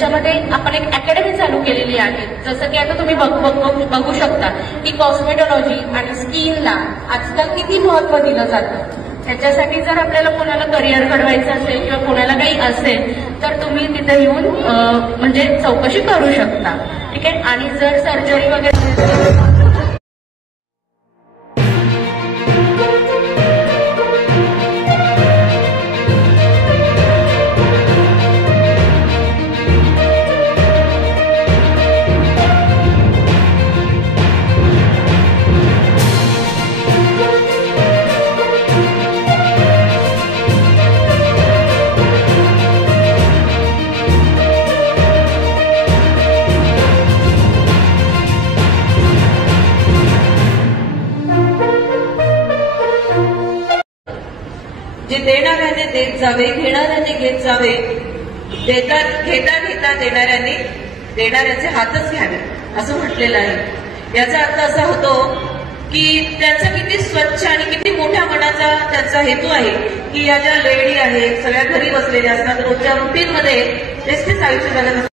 त्याच्यामध्ये आपण एक अकॅडमी चालू केलेली आहे. जसं की आता तुम्ही बघू शकता की कॉस्मेटॉलॉजी आणि स्किनला आजकाल किती महत्व दिलं जातं. त्याच्यासाठी जर आपल्याला कोणाला करिअर घडवायचं असेल किंवा कोणाला काही असेल तर तुम्ही तिथे येऊन म्हणजे चौकशी करू शकता. ठीक आहे. आणि जर सर्जरी वगैरे जे देणाऱ्याने देत जावे, घेणाऱ्याने घेत जावे, घेता घेता देणाऱ्याने देणाऱ्याचे हातच घ्यावे असं म्हटलेलं आहे. याचा अर्थ असा होतो की त्यांचा किती स्वच्छ आणि किती मोठ्या मनाचा त्यांचा हेतू आहे की या ज्या लेडी आहेत सगळ्या घरी बसलेल्या असतात, रोजच्या रुटीनमध्ये तेच आयुष्य जगत असतात.